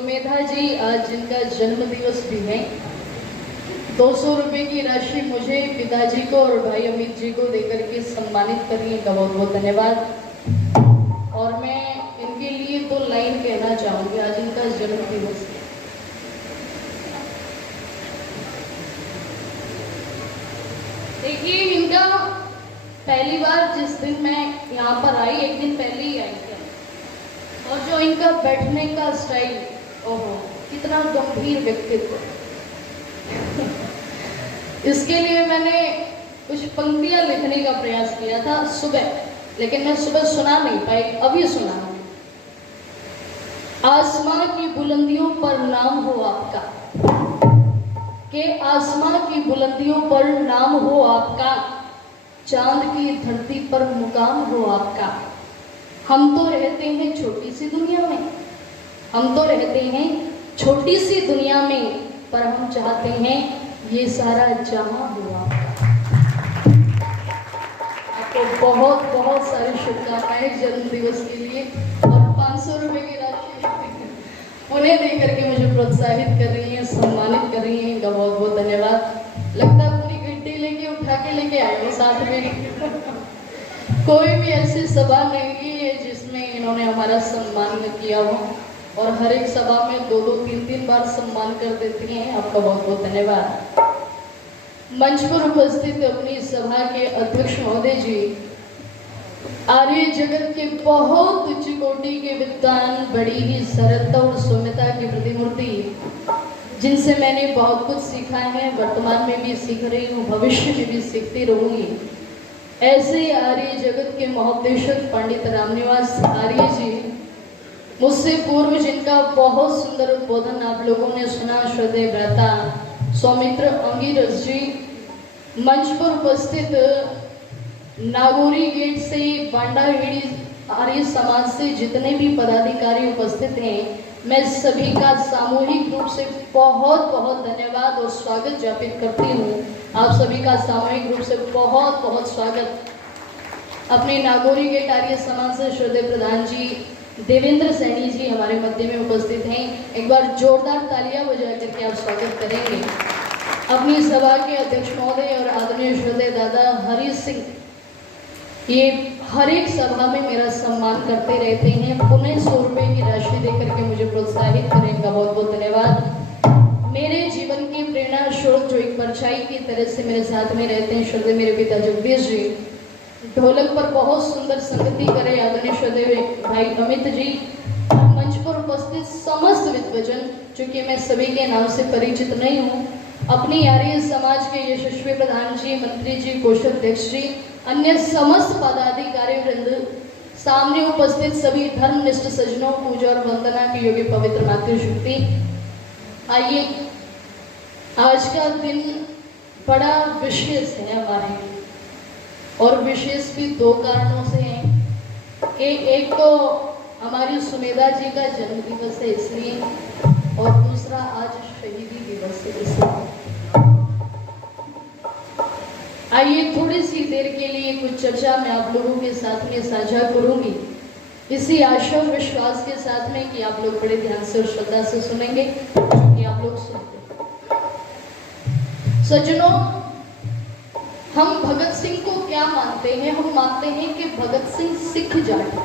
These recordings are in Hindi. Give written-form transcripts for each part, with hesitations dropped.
सुमेधा जी आज जिनका जन्म दिवस भी है, 200 रुपए की राशि मुझे, पिताजी को और भाई अमित जी को देकर के सम्मानित करने का बहुत बहुत धन्यवाद। और मैं इनके लिए 2 लाइन कहना चाहूंगी। आज इनका जन्म दिवस है। देखिए, इनका पहली बार जिस दिन मैं यहाँ पर आई, एक दिन पहले ही आई थी, और जो इनका बैठने का स्टाइल, ओहो कितना गंभीर व्यक्तित्व। इसके लिए मैंने कुछ पंक्तियां लिखने का प्रयास किया था सुबह, लेकिन मैं सुबह सुना नहीं पाई, अभी सुना। आसमां की बुलंदियों पर नाम हो आपका, के आसमां की बुलंदियों पर नाम हो आपका, चांद की धरती पर मुकाम हो आपका। हम तो रहते हैं छोटी सी दुनिया में, हम तो रहते हैं छोटी सी दुनिया में, पर हम चाहते हैं ये सारा जहां हो आपका। आपको बहुत बहुत सारी शुभकामनाएं जन्म दिवस के लिए। और 500 रुपए की राशि उन्हें देकर के मुझे प्रोत्साहित कर रही हैं, सम्मानित कर रही हैं, इनका बहुत बहुत धन्यवाद। लगता है पूरी गड्डी लेके उठा के लेके आए हो साथ में। कोई भी ऐसी सभा नहीं है जिसमें इन्होंने हमारा सम्मान न किया हो, और हर एक सभा में 2-2, 3-3 बार सम्मान कर देती हैं। आपका बहुत बहुत धन्यवाद। मंच पर उपस्थित अपनी सभा के अध्यक्ष महोदय जी, आर्य जगत के बहुत उच्च कोटि के विद्वान, बड़ी ही सरलता और सौम्यता की प्रतिमूर्ति, जिनसे मैंने बहुत कुछ सीखा है, वर्तमान में भी सीख रही हूँ, भविष्य में भी सीखती रहूंगी। ऐसे आर्य जगत के महोपदेशक पंडित रामनिवास आर्य जी, मुझसे पूर्व जिनका बहुत सुंदर उद्बोधन आप लोगों ने सुना, श्रद्धेय भ्राता सौमित्र अंगिरस जी, मंच पर उपस्थित नागौरी गेट से बांडाहेड़ी आर्य समाज से जितने भी पदाधिकारी उपस्थित हैं, मैं सभी का सामूहिक रूप से बहुत बहुत धन्यवाद और स्वागत ज्ञापित करती हूँ। आप सभी का सामूहिक रूप से बहुत बहुत स्वागत। अपने नागौरी गेट आर्य समाज से श्रद्धेय प्रधान जी देवेंद्र सैनी जी हमारे मध्य में उपस्थित हैं। एक बार जोरदार तालियां बजा करके आप स्वागत करेंगे। अपनी सभा के अध्यक्ष महोदय और आदरणीय श्रद्धेय दादा हरि सिंह, ये हर एक सभा में मेरा सम्मान करते रहते हैं। पुनः 100 रुपए की राशि देकर के मुझे प्रोत्साहित करने का बहुत बहुत धन्यवाद। मेरे जीवन की प्रेरणा स्रोत जो एक परछाई की तरह से मेरे साथ में रहते हैं, श्रद्धेय मेरे पिता जगदीश जी, ढोलक पर बहुत सुंदर संगति करे आदरणीय श्रद्धेय भाई अमित जी, मंच पर उपस्थित समस्त विद्वजन, चूंकि मैं सभी के नाम से परिचित नहीं हूँ, अपनी आर्य समाज के यशस्वी प्रधान जी, मंत्री जी, कोषाध्यक्ष जी, अन्य समस्त पदाधिकारी वृंद, सामने उपस्थित सभी धर्मनिष्ठ सज्जनों, पूजा और वंदना की योग्य पवित्र मातृशक्ति। आइए, आज का दिन बड़ा विशेष है हमारे लिए, और विशेष भी 2 कारणों से है कि एक तो हमारी सुमेधा जी का जन्म दिवस है इसलिए, और दूसरा आज शहीदी दिवस है इसलिए। आइए, थोड़ी सी देर के लिए कुछ चर्चा मैं आप लोगों के साथ में साझा करूंगी, इसी आशा और विश्वास के साथ में कि आप लोग बड़े ध्यान से और श्रद्धा से सुनेंगे, कि आप लोग सुनते। सज्जनों, हम भगत सिंह को क्या मानते हैं? हम मानते हैं कि भगत सिंह सिख जाट थे।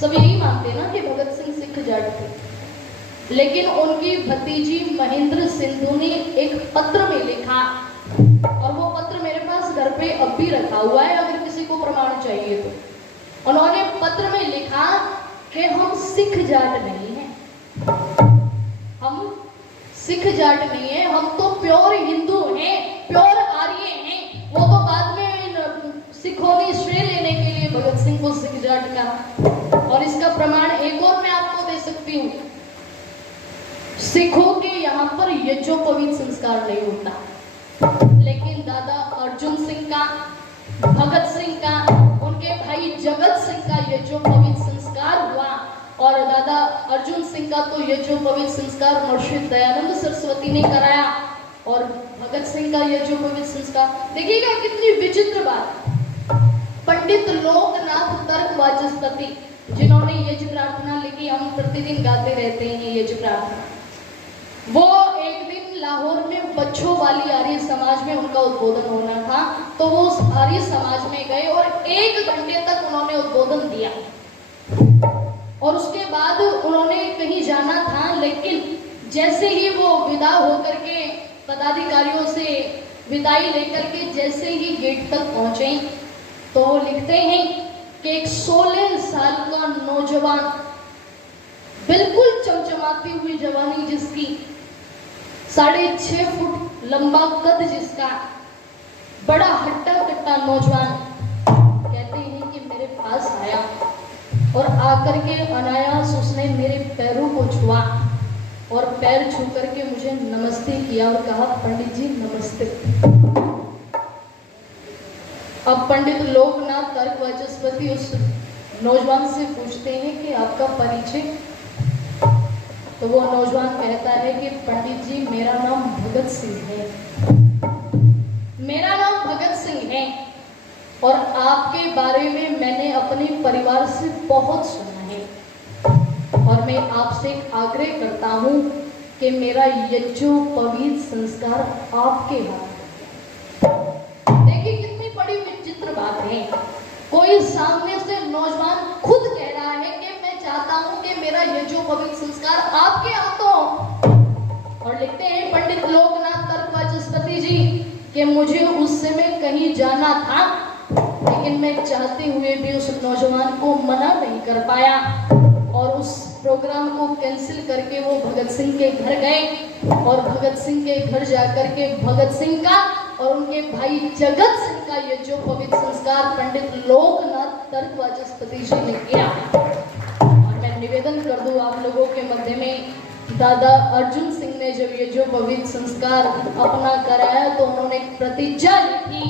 सब यही मानते हैं ना कि भगत सिंह सिख जाट थे। लेकिन उनकी भतीजी महेंद्र सिंधु ने एक पत्र में लिखा, और वो पत्र मेरे पास घर पे अब भी रखा हुआ है, अगर किसी को प्रमाण चाहिए तो। उन्होंने पत्र में लिखा कि हम सिख जाट नहीं हैं, हम सिख जाट नहीं है, हम तो प्योर हिंदू हैं, प्योर आर्य हैं। वो तो बाद में सिखों ने श्रेय लेने के लिए भगत सिंह को सिख जाट कहा। और इसका प्रमाण एक और मैं आपको दे सकती हूँ। सिखों के यहाँ पर यज्ञोपवीत संस्कार नहीं होता, लेकिन दादा अर्जुन सिंह का, भगत सिंह का, उनके भाई जगत सिंह का यज्ञोपवीत संस्कार हुआ। और दादा अर्जुन सिंह का तो यज्ञोपवीत संस्कार महर्षि दयानंद सरस्वती ने कराया, और भगत सिंह का यज्ञोपवीत संस्कार, देखिएगा कितनी विचित्र बात। पंडित लोकनाथ तर्क वाचस्पति, जिन्होंने यज्ञ प्रार्थना लिखी कि हम प्रतिदिन गाते रहते हैं ये जो प्रार्थना, वो एक दिन लाहौर में बच्चों वाली आर्य समाज में उनका उद्बोधन होना था। तो वो उस आर्य समाज में गए और 1 घंटे तक उन्होंने उद्बोधन दिया और उसके बाद उन्होंने कहीं जाना था, लेकिन जैसे ही वो विदा होकर के पदाधिकारियों से विदाई लेकर के जैसे ही गेट तक पहुंचे तो वो लिखते हैं कि एक 16 साल का नौजवान, बिल्कुल चमचमाती हुई जवानी जिसकी, 6.5 फुट लंबा कद जिसका, बड़ा हट्टा कट्टा नौजवान, कहते हैं कि मेरे पास आया और आकर के अनायास उसने मेरे पैरों को छुआ और पैर छू करके मुझे नमस्ते किया और कहा, पंडित जी नमस्ते। अब पंडित लोकनाथ तर्क वाचस्पति उस नौजवान से पूछते हैं कि आपका परिचय? तो वो नौजवान कहता है कि पंडित जी मेरा नाम भगत सिंह है, मेरा नाम भगत सिंह है और आपके बारे में मैंने अपने परिवार से बहुत सुना है और मैं आपसे एक आग्रह करता हूं कि मेरा यज्ञोपवीत संस्कार आपके हाथ। देखिए कितनी बड़ी विचित्र बात है, कोई सामने से नौजवान खुद कह रहा है कि मैं चाहता हूं कि मेरा यज्ञोपवीत संस्कार आपके हाथों। और लिखते हैं पंडित लोकनाथ तर्क वाचस्पति जी कि मुझे उस समय कहीं जाना था, लेकिन मैं चाहते हुए भी उस नौजवान को मना नहीं कर पाया और उस प्रोग्राम को कैंसिल करके वो भगत सिंह के घर गए और भगत सिंह के घर जाकर के भगत सिंह का और उनके भाई जगत सिंह का यज्ञोपवीत संस्कार पंडित लोकनाथ तर्क वाचस्पति जी ने किया। और मैं निवेदन कर दूं आप लोगों के मध्य में, दादा अर्जुन सिंह ने जब यज्ञोपवीत संस्कार अपना कराया तो उन्होंने एक प्रतिज्ञा ली थी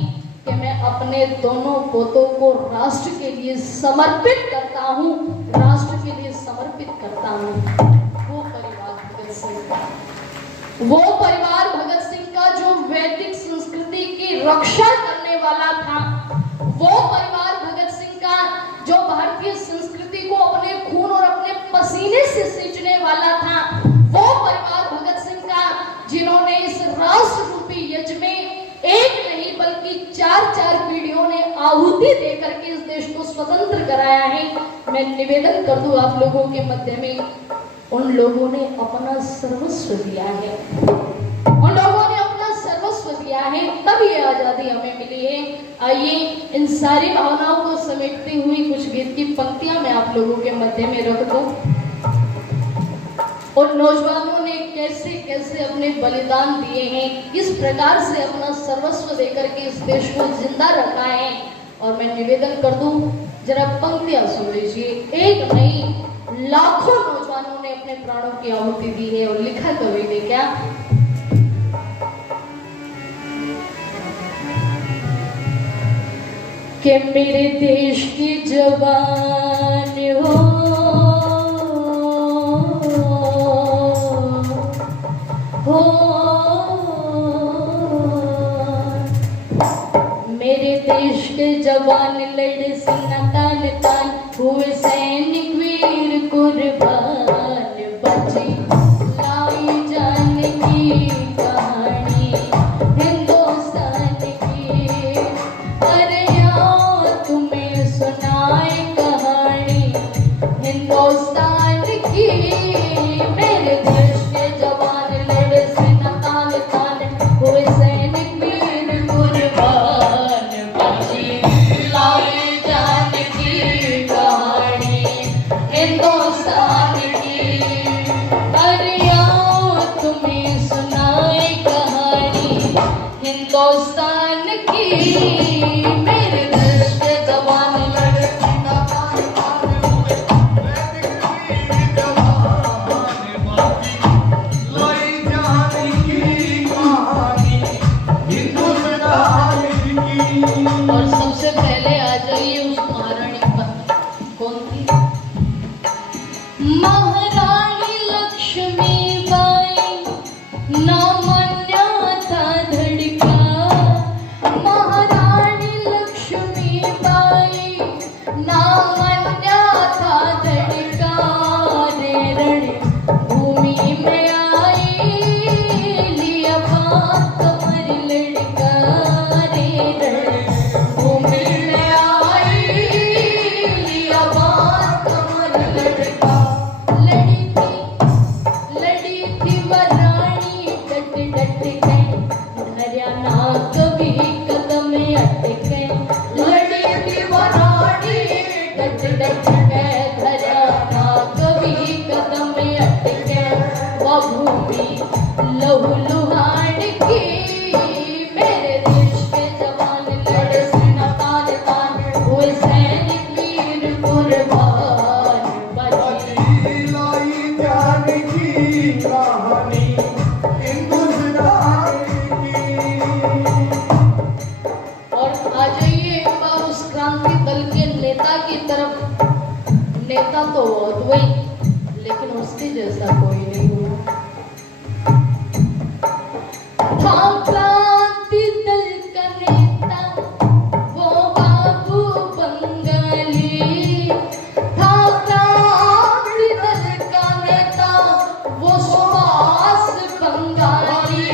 कि मैं अपने दोनों पोतों को राष्ट्र के लिए समर्पित करता हूँ, राष्ट्र के लिए समर्पित करता हूँ। वो परिवार भगत सिंह का, वो परिवार भगत सिंह का जो वैदिक संस्कृति की रक्षा करने वाला था, वो परिवार भगत सिंह का जो भारतीय संस्कृति को अपने खून और अपने पसीने से सींचने वाला था, वो परिवार भगत सिंह का जिन्होंने इस राष्ट्र रूपी यज्ञ में एक नहीं बल्कि 4 पीढ़ियों ने आहुति देकर के इस देश को स्वतंत्र कराया है। मैं निवेदन कर दूं आप लोगों के मध्य में, उन लोगों ने अपना सर्वस्व दिया है, उन लोगों ने अपना सर्वस्व दिया है, तब ये आजादी हमें मिली है। आइए इन सारी भावनाओं को समेटती हुई कुछ गीत की पंक्तियां मैं आप लोगों के मध्य में रख दूं। और नौजवानों ने कैसे कैसे अपने बलिदान दिए हैं, किस प्रकार से अपना सर्वस्व देकर के इस देश को जिंदा रखा है। और मैं निवेदन कर दूं, जरा पंक्तियां सुन लीजिए। एक नहीं लाखों नौजवानों ने अपने प्राणों की आहुति दी है। और लिखा कवि ने क्या, कि मेरे देश के जवान हो मेरे देश के जवान लड़े सीना तान तान, हुए सैनिक वीर कुर्बान, बची लाई जान की कहानी हिंदुस्तान की। अरे आओ तुम्हें सुनाए कहानी हिंदुस्तान की। मेरे देश के जवान लड़े सीना तान तान, हुए सैनिक वीर कुर्बान, बची लाई जान की कहानी हिंदुस्तान की। अरे आओ तुम्हें सुनाए कहानी हिंदुस्तान की। मेरे देश के जवान लड़े सीना तान तान, और सबसे पहले आ जाइए उस महारानी पर, कौन थी? महारानी लक्ष्मीबाई, नाम अन्यथा धड़का। महारानी लक्ष्मीबाई, नाम अन्यथा धड़का। जैसा कोई नहीं हुआ। था क्रांति दल का नेता वो बाबू बंगाली, था क्रांति दल का नेता वो सुभाष बंगाली,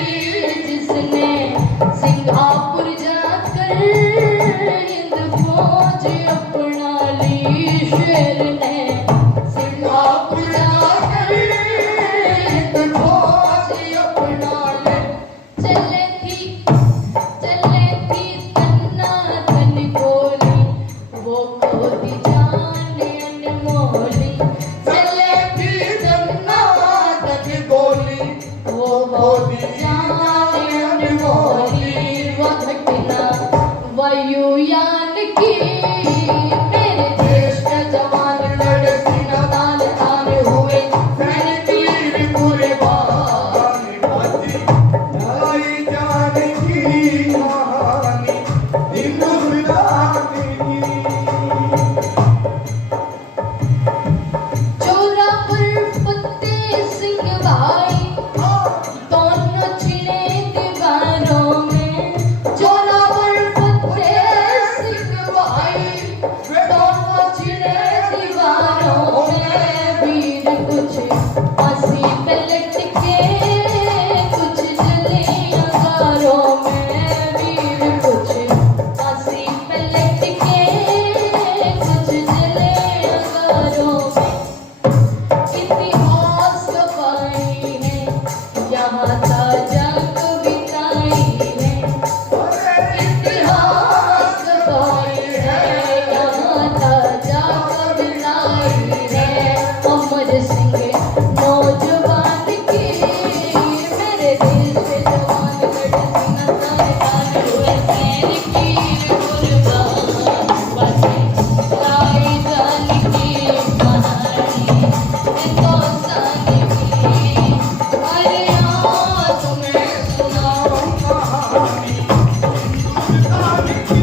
जिसने सिंगापुर जाकर हिंद फौज अपना ली। शेर ने सिंगापुर जाकर हिंद फौज अपना ली। चले थी तन्ना तन गोली वो खोदी जाने अनमोली। चले थी तन्ना तन गोली वो खोदी जाने अनमोली। वो घटना वायुयान की, मेरे देश का जवान लड़े सीना तान तान हुए। सैनिक वीर कुर्बान बाजी, लाई जाने की कहानी हिंदुस्तान की। जोरावर फतेह सिंह भाई दोनों छिड़े दीवारों में। जोरावर फतेह सिंह भाई दोनों छिड़े दीवारों में। वीर कुछ फांसी पे लटके कुछ जले अंगारों में। वीर कुछ फांसी पे लटके कुछ जले अंगारों में। इतिहास गवाई है यहाँ ताजा कविताई है। इतिहास गवाई है यहाँ ताजा कविताई है। अमर सिंह नौजवान की, मेरे देश के जवान लड़े सीना तान तान हुए। सैनिक वीर कुर्बान बाजी, लाई जाने की कहानी हिंदुस्तान की। अरे आओ तुम्हें सुनाऊं कहानी हिंदुस्तान की।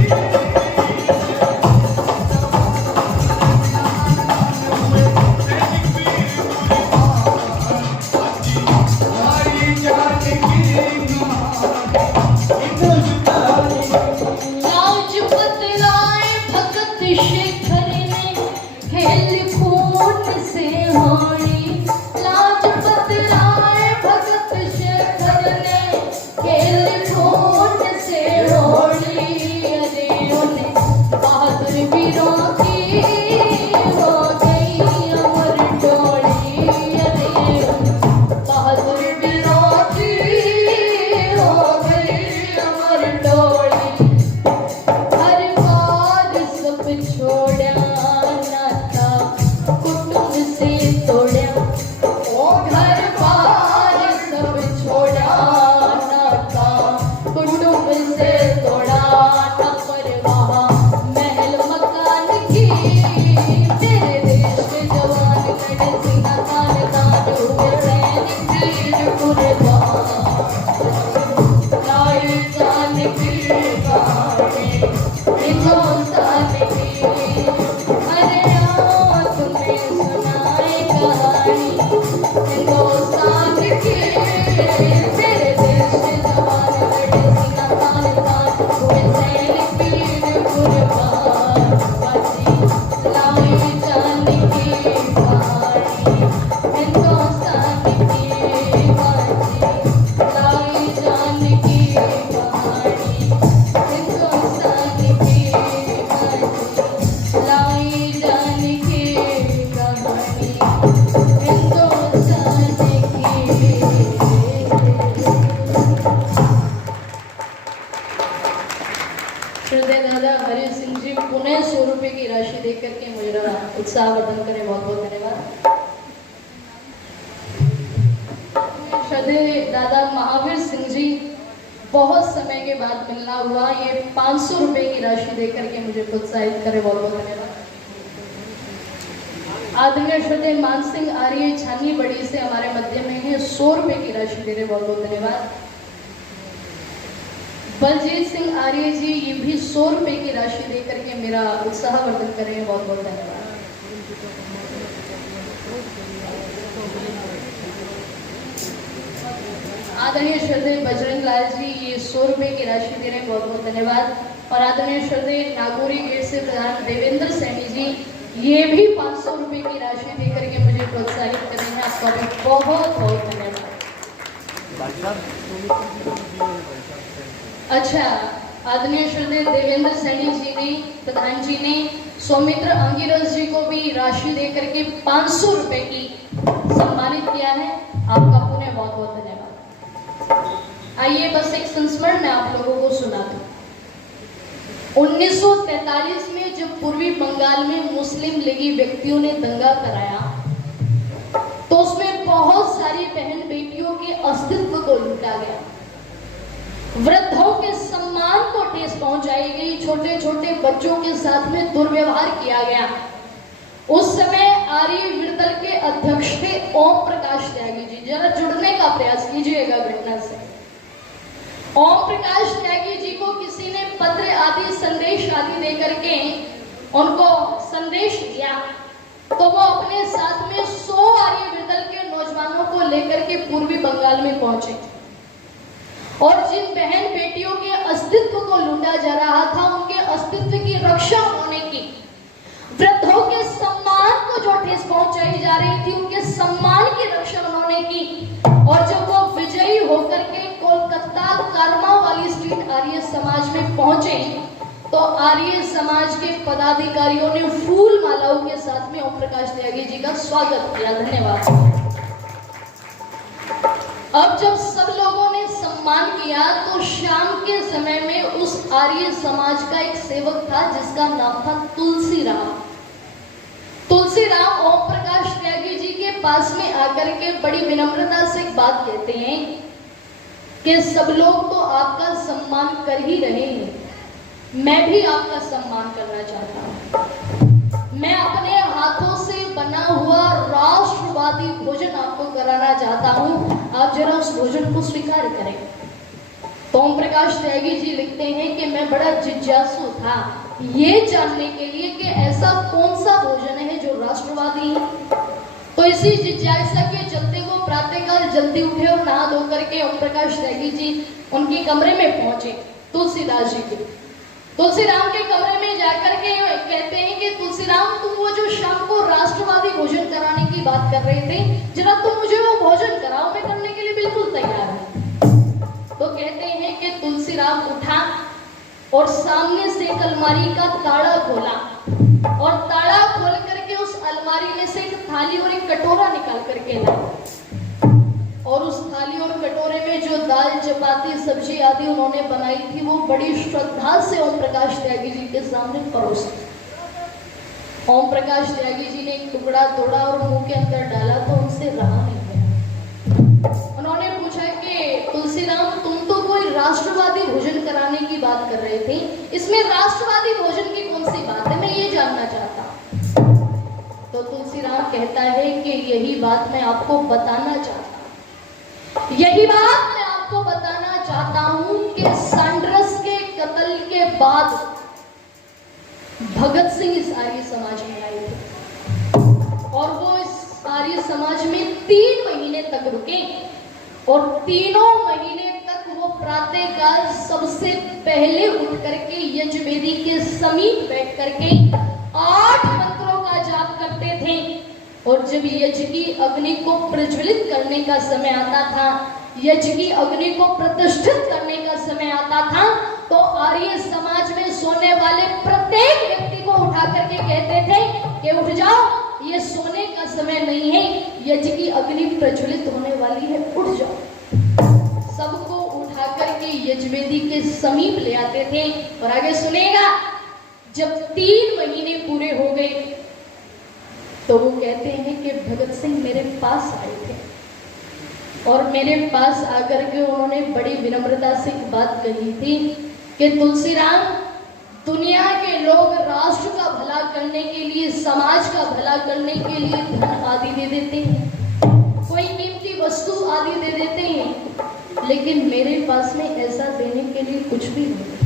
सैनिक वीर कुर्बान बाजी, लाई जाने की कहानी हिंदुस्तान की। लाजपत राय भगत शेखर ने खेल खून से होली। लाजपत राय भगत शेखर ने खेल खून से होली। अरे उन्हें बहादुर वीरों की हो गई अमर टोली। अरे उन्हें बहादुर वीरों की हो गई अमर टोली। हर बार सब छोड़ा नाता कुटुंब से तोड़ा। ओ घर बार सब छोड़ा नाता कुटुंब से तोड़ा। न परवाह महल मकान की, तेरे देश के जवान लड़े सीना तान तान हुए। सैनिक वीर कुर्बान लाई जाने की कहानी हिंदुस्तान की। अरे आओ तुम्हें सुनाए कहानी हिंदुस्तान की। मेरे देश के जवान लड़े सीना तान तान हुए। सैनिक वीर कुर्बान बाजी, लाई जाने की कहानी हिंदुस्तान की। बाजी, लाई जाने की कहानी हिंदुस्तान की। बाजी, लाई जाने की कहानी हिंदुस्तान की। श्रद्धेय दादा हरि सिंह जी पुणे 100 रुपए की राशि देकर के मुझे उत्साहवर्धन करें। बहुत बहुत धन्यवाद। श्रद्धेय दादा महावीर सिंह जी बहुत समय के बाद मिलना हुआ। ये 500 रुपए की राशि देकर के मुझे प्रोत्साहित करें। बहुत बहुत धन्यवाद। आदरणीय श्रद्धेय मान सिंह आर्य छानी बड़ी से हमारे मध्य में है, 100 रुपए की राशि दे रहे। बहुत बहुत धन्यवाद। बलजीत सिंह आर्य जी ये भी 100 रुपए की राशि देकर के मेरा उत्साहवर्धन करें। बहुत बहुत धन्यवाद। आदरणीय श्रद्धेय बजरंग लाल जी ये 100 रुपये की राशि दे रहे हैं, बहुत बहुत धन्यवाद। और आदरणीय श्रद्धेय नागौरी गेट से प्रधान देवेंद्र सैनी जी ये भी 500 रुपये की राशि दे करके मुझे प्रोत्साहित कर रहे हैं, आपका भी बहुत बहुत धन्यवाद। अच्छा, आदरणीय श्रद्धेय देवेंद्र सैनी जी ने, प्रधान जी ने सौमित्र अंगिरस जी को भी राशि दे करके 500 रुपये की सम्मानित किया है, आपका पुनः बहुत बहुत धन्यवाद। आइए बस एक संस्मरण मैं आप लोगों को सुना दूं। 1943 में जब पूर्वी बंगाल में मुस्लिम लीगी व्यक्तियों ने दंगा कराया तो उसमें बहुत सारी बहन बेटियों के अस्तित्व को लूटा गया, वृद्धों के सम्मान को ठेस पहुंचाई गई, छोटे छोटे बच्चों के साथ में दुर्व्यवहार किया गया। उस समय आर्य विरदल के अध्यक्ष थे ओम प्रकाश त्यागी जी। जरा जुड़ने का प्रयास कीजिएगा घटना से। ओम प्रकाश त्यागी जी को किसी ने पत्र आदि संदेश आदि देकर के उनको संदेश दिया तो वो अपने साथ में 100 आर्य विरदल के नौजवानों को लेकर के पूर्वी बंगाल में पहुंचे और जिन बहन बेटियों के अस्तित्व को लूटा जा रहा था उनके अस्तित्व की रक्षा होने की, वृद्धों के सम्मान को जो ठेस पहुंचाई जा रही थी उनके सम्मान की रक्षा उन्होंने की। और जब वो विजयी होकर के कोलकाता कर्मा वाली स्ट्रीट आर्य समाज में पहुंचे तो आर्य समाज के पदाधिकारियों ने फूल मालाओं के साथ में ओम प्रकाश त्यागी जी का स्वागत किया। धन्यवाद। अब जब सब लोगों ने सम्मान किया तो शाम के समय में उस आर्य समाज का एक सेवक था जिसका नाम था तुलसीराम। तुलसीराम ओम प्रकाश त्यागी जी के पास में आकर के बड़ी विनम्रता से एक बात कहते हैं कि सब लोग तो आपका सम्मान कर ही रहे हैं, मैं भी आपका सम्मान करना चाहता हूं। मैं अपने हाथों से बना हुआ राष्ट्रवादी भोजन आपको कराना चाहता हूं, आप जरा उस भोजन को स्वीकार करें। तो ओम प्रकाश त्यागी जी लिखते हैं कि मैं बड़ा जिज्ञासु था ये जानने के लिए कि ऐसा कौन सा भोजन है जो राष्ट्रवादी है। तो इसी जिज्ञासा के चलते वो प्रातःकाल जल्दी उठे और नहा धो करके ओम प्रकाश त्यागी जी उनके कमरे में पहुंचे, तुलसीदास जी के। तुलसीराम के कमरे में जाकर के कहते हैं कि तुलसीराम तुम वो जो शाम को राष्ट्रवादी भोजन कराने की बात कर रहे थे, जरा तुम मुझे वो भोजन कराओ, मैं करने के लिए बिल्कुल तैयार हूं। तो कहते हैं कि तुलसीराम उठा और सामने से एक अलमारी का ताला खोला और ताला खोल करके उस अलमारी में से एक थाली और एक कटोरा निकाल करके लाया और उस थाली और कटोरे में जो दाल चपाती सब्जी आदि उन्होंने बनाई थी वो बड़ी श्रद्धा से ओम प्रकाश त्यागी जी के सामने परोसी। ओम प्रकाश त्यागी जी ने एक टुकड़ा तोड़ा और मुंह के अंदर डाला तो उनसे रहा नहीं गया। उन्होंने पूछा कि तुलसीराम तुम तो कोई राष्ट्रवादी भोजन कराने की बात कर रहे थे, इसमें राष्ट्रवादी भोजन की कौन सी बात है, मैं ये जानना चाहता हूं। तो तुलसीराम कहता है कि यही बात मैं आपको बताना चाहता हूं, यही बात मैं आपको बताना चाहता हूं कि सांड्रस के कत्ल के बाद भगत सिंह इस आर्य समाज में आए थे और वो इस आर्य समाज में 3 महीने तक रुके और 3 महीने तक वो प्रातःकाल सबसे पहले उठ करके यज्ञवेदी के समीप बैठ करके 8 मंत्रों का जाप करते थे और जब यज्ञ की अग्नि को प्रज्वलित करने का समय आता था, यज्ञ की अग्नि को प्रतिष्ठित करने का समय आता था तो आर्य समाज में सोने वाले प्रत्येक व्यक्ति को उठा करके कहते थे कि उठ जाओ, ये सोने का समय नहीं है, यज्ञ की अग्नि प्रज्वलित होने वाली है, उठ जाओ। सबको उठा करके यज्ञवेदी के समीप ले आते थे और आगे सुनेगा जब 3 महीने पूरे हो गए तो वो कहते हैं कि भगत सिंह मेरे पास आए थे और मेरे पास आकर के उन्होंने बड़ी विनम्रता से एक बात कही थी कि तुलसीराम, दुनिया के लोग राष्ट्र का भला करने के लिए, समाज का भला करने के लिए धन आदि दे देते हैं, कोई कीमती वस्तु आदि दे देते हैं, लेकिन मेरे पास में ऐसा देने के लिए कुछ भी नहीं।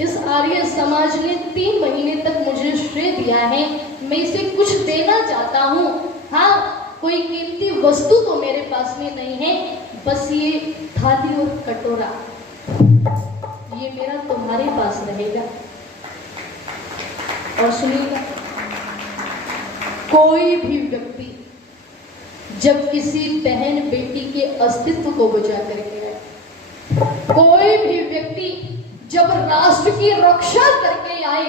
इस आर्य समाज ने 3 महीने तक मुझे श्रेय दिया है, मैं इसे कुछ देना चाहता हूँ। हाँ, कोई कीमती वस्तु तो मेरे पास में नहीं है, बस ये थाली और कटोरा ये मेरा तुम्हारे पास रहेगा। और सुनिएगा, कोई भी व्यक्ति जब किसी बहन बेटी के अस्तित्व को बुझा करके आए, कोई भी व्यक्ति जब राष्ट्र की रक्षा करके आए,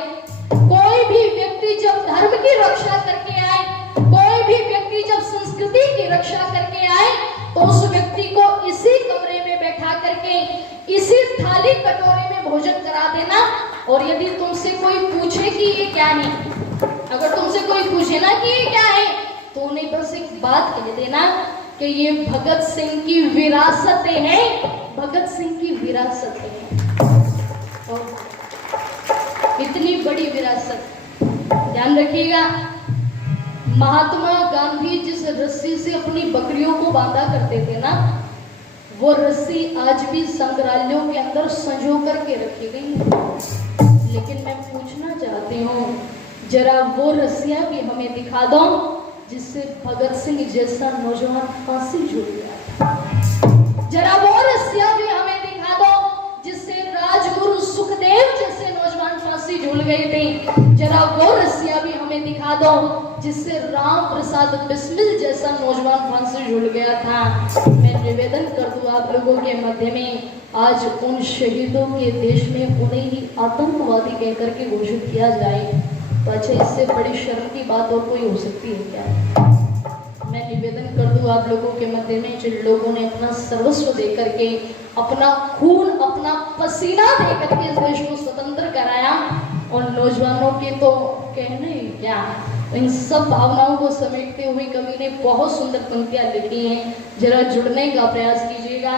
कोई भी व्यक्ति जब धर्म की रक्षा करके आए, कोई भी व्यक्ति जब संस्कृति की रक्षा करके आए, तो उस व्यक्ति को इसी कमरे में बैठा करके इसी थाली कटोरे में भोजन करा देना। और यदि तुमसे कोई पूछे कि ये क्या है, अगर तुमसे कोई पूछे ना कि ये क्या है, तो उन्हें बस एक बात कह देना कि ये भगत सिंह की विरासतें हैं, भगत सिंह की विरासतें हैं। और इतनी बड़ी विरासत, ध्यान रखिएगा, महात्मा गांधी जिस रस्सी से अपनी बकरियों को बांधा करते थे ना, वो रस्सी आज भी संग्रहालयों के अंदर संजो करके रखी गई है। लेकिन मैं पूछना चाहती हूँ, जरा वो रस्सियां भी हमें दिखा दो जिससे भगत सिंह जैसा नौजवान फांसी झूल गया था। जरा वो रस्सियां भी हमें दिखा दो जिससे राजगुरु सुखदेव जैसे नौजवान फांसी झूल गए थे। जरा वो रस्सियां भी हमें दिखा दो जिससे राम प्रसाद बिस्मिल जैसा नौजवान फांसी झूल गया था। मैं निवेदन कर दूं आप लोगों के मध्य में, आज उन शहीदों के देश में उन्हें ही आतंकवादी कहकर के घोषित किया जाए, तो अच्छा इससे बड़ी शर्म की बात और कोई हो सकती है क्या? मैं निवेदन कर दूं आप लोगों के मध्य में, जिन लोगों ने अपना सर्वस्व दे करके, अपना खून, अपना पसीना दे करके इस देश को स्वतंत्र कराया, और नौजवानों के तो कहने क्या, इन सब भावनाओं को समेटते हुए कवि ने बहुत सुंदर पंक्तियां लिखी हैं। जरा जुड़ने का प्रयास कीजिएगा,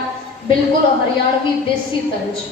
बिल्कुल हरियाणवी देसी तर्ज।